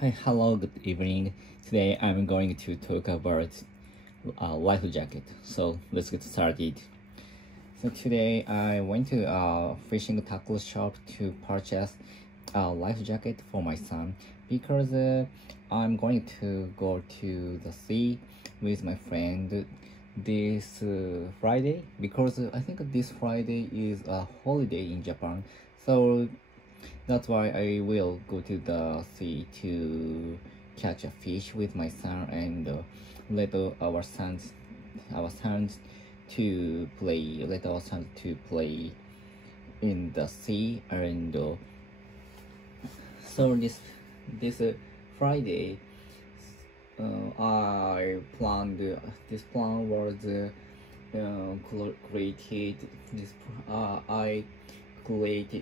Hi, hello, good evening. Today I'm going to talk about life jacket. So let's get started. So today I went to a fishing tackle shop to purchase a life jacket for my son because I'm going to go to the sea with my friend this Friday because I think this Friday is a holiday in Japan. So that's why I will go to the sea to catch a fish with my son and let our sons let our sons to play in the sea and so this Friday I planned this plan was created this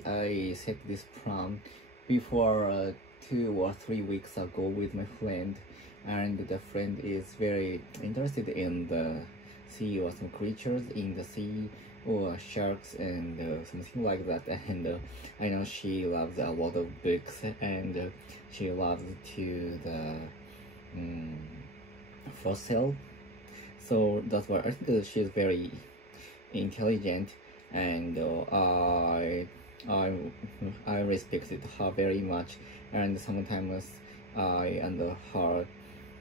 I set this plan before 2 or 3 weeks ago with my friend, and the friend is very interested in the sea or some creatures in the sea or sharks and something like that. And I know she loves a lot of books and she loves to the fossil. So that's why I think she's very intelligent, and I I respected her very much, and sometimes I and her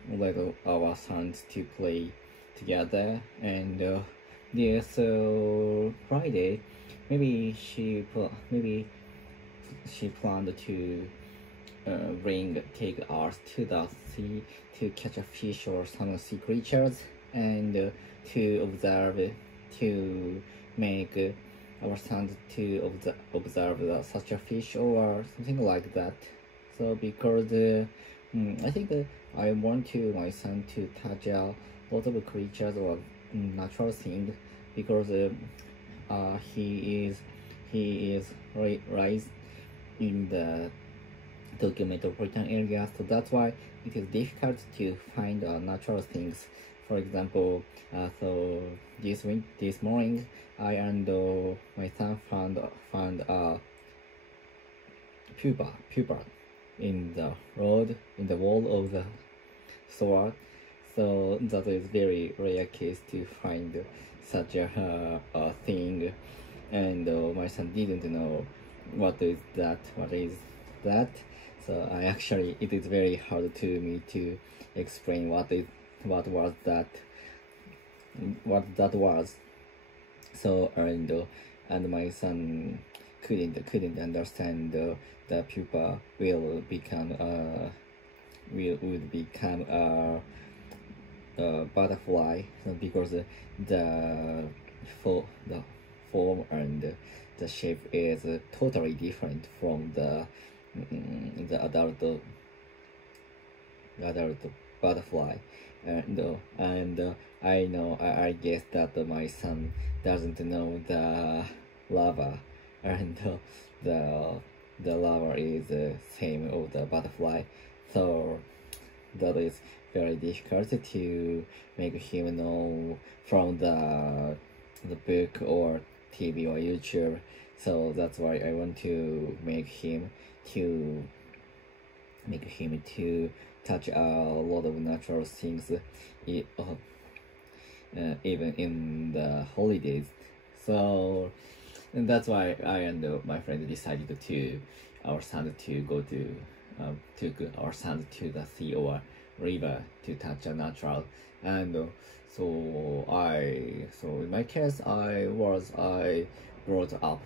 let our sons to play together. And this Friday, maybe she planned to take us to the sea to catch a fish or some sea creatures and to to make our sons to observe such a fish or something like that. So because I think I want to my son to touch a lot of creatures or natural things because he is raised in the Tokyo metropolitan area, so that's why it is difficult to find natural things. For example, so this morning, I and my son found a pupa in the wall of the store. So that is very rare case to find such a thing, and my son didn't know what is that. So it is very hard to me to explain what that was. So and my son couldn't understand the pupa would become a butterfly, because the form and the shape is totally different from the adult butterfly. And I guess that my son doesn't know the lava, and the lava is the same of the butterfly. So that is very difficult to make him know from the book or TV or YouTube. So that's why I want to make him to touch a lot of natural things, even in the holidays. So and that's why I and my friend decided to our son to go to took our son to the sea or river to touch a natural. And so in my case I brought up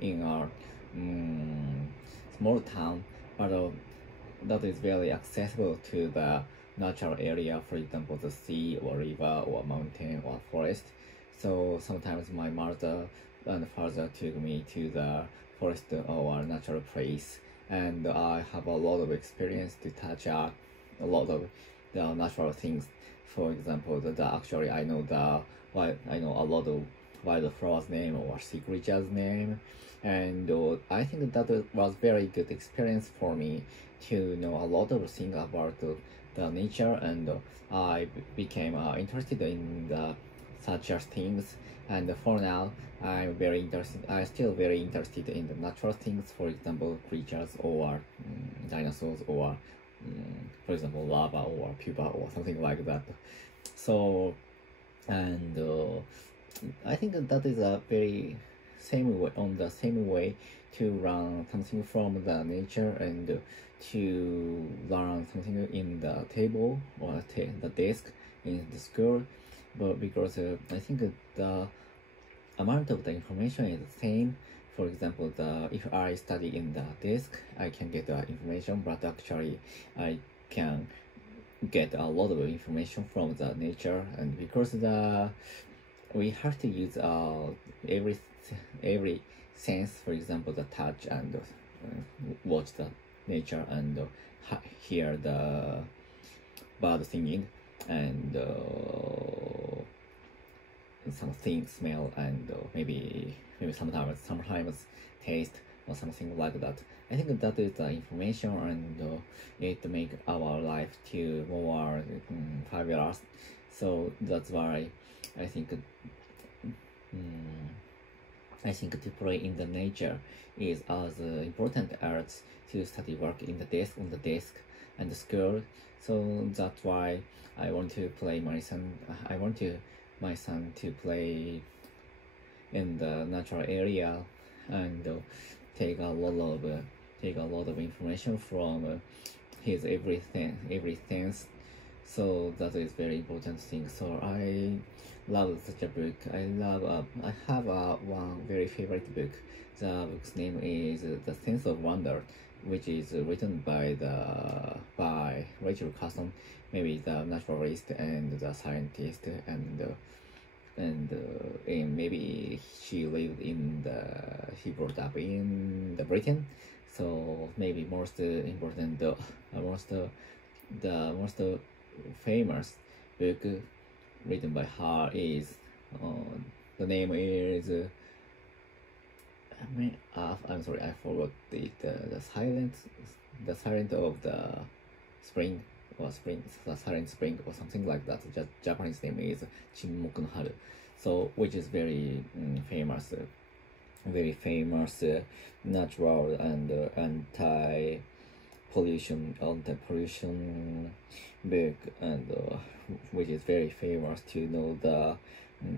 in a small town, but that is very accessible to the natural area, for example the sea or river or mountain or forest. So sometimes my mother and father took me to the forest or natural place, and I have a lot of experience to touch a lot of the natural things. For example, actually I know a lot of wildflowers name or sea creatures name, and I think that was very good experience for me to know a lot of things about the nature, and I became interested in the such as things, And for now, I'm still very interested in the natural things, for example, creatures or dinosaurs or, for example, lava or pupa or something like that. So, and I think that is a very same way to learn something from the nature and to learn something in the table or the desk in the school, but because I think the amount of the information is the same. For example, if I study in the desk, I can get the information, but actually I can get a lot of information from the nature, and because we have to use every sense, for example, the touch and watch the nature and hear the bird singing and something smell and maybe sometimes taste or something like that. I think that is the information and it make our life to more fabulous. So that's why I think to play in the nature is as important as to study work in the desk on the desk and the school. So that's why I want to play my son. I want to my son to play in the natural area and take a lot of information from his everything. So that is very important thing. So I love such a book. I have one very favorite book. The book's name is The Sense of Wonder, which is written by Rachel Carson, maybe the naturalist and the scientist, and maybe she lived in she brought up in the Britain. So maybe most important the most famous book written by her is the name is I'm sorry, I forgot it. The silent of the spring the silent spring or something like that. Japanese name is Chinmoku no Haru. So which is very famous, natural and anti-pollution book, and which is very famous to know the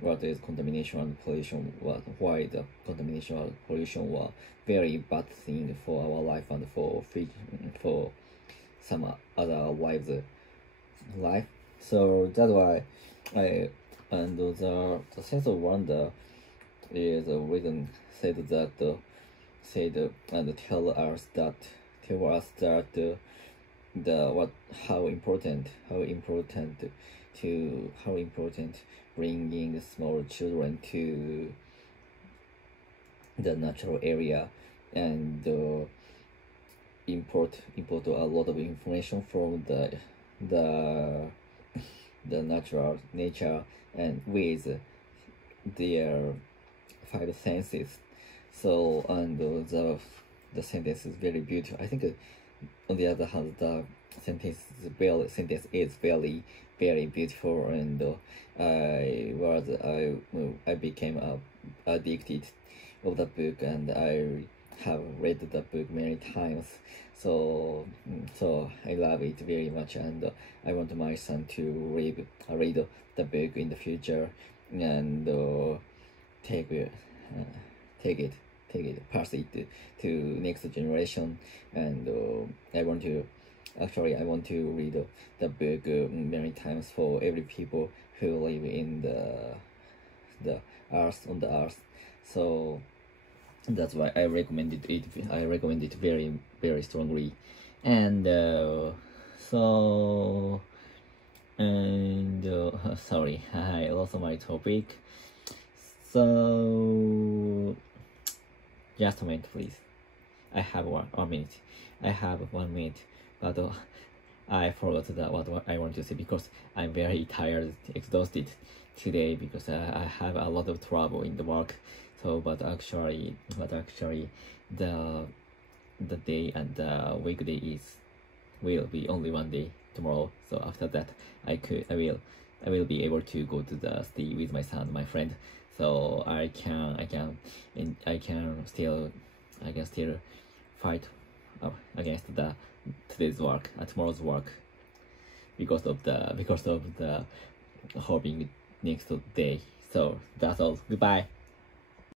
what is contamination and pollution, why the contamination and pollution were very bad thing for our life and for some other life. So that's why the sense of wonder is written said and tell us that how important bringing small children to the natural area and import a lot of information from the natural nature and with their five senses. So and the sentence is very beautiful. I think on the other hand, the sentence is very beautiful, and I became addicted of the book, and I have read the book many times. So I love it very much, and I want my son to read the book in the future and pass it to next generation. And I want to read the book many times for every people who live in the earth on the earth. So that's why I recommended it. I recommend it very strongly. And sorry, I lost my topic. So just a minute, please. I have 1 minute. I have 1 minute, but I forgot what I want to say because I'm very tired, exhausted today because I have a lot of trouble in the work. So, but actually, the day and the weekday will be only 1 day tomorrow. So after that, I will be able to go to the stay with my son, my friend. so I can still fight against the tomorrow's work because of the hoping next day. So that's all. Goodbye.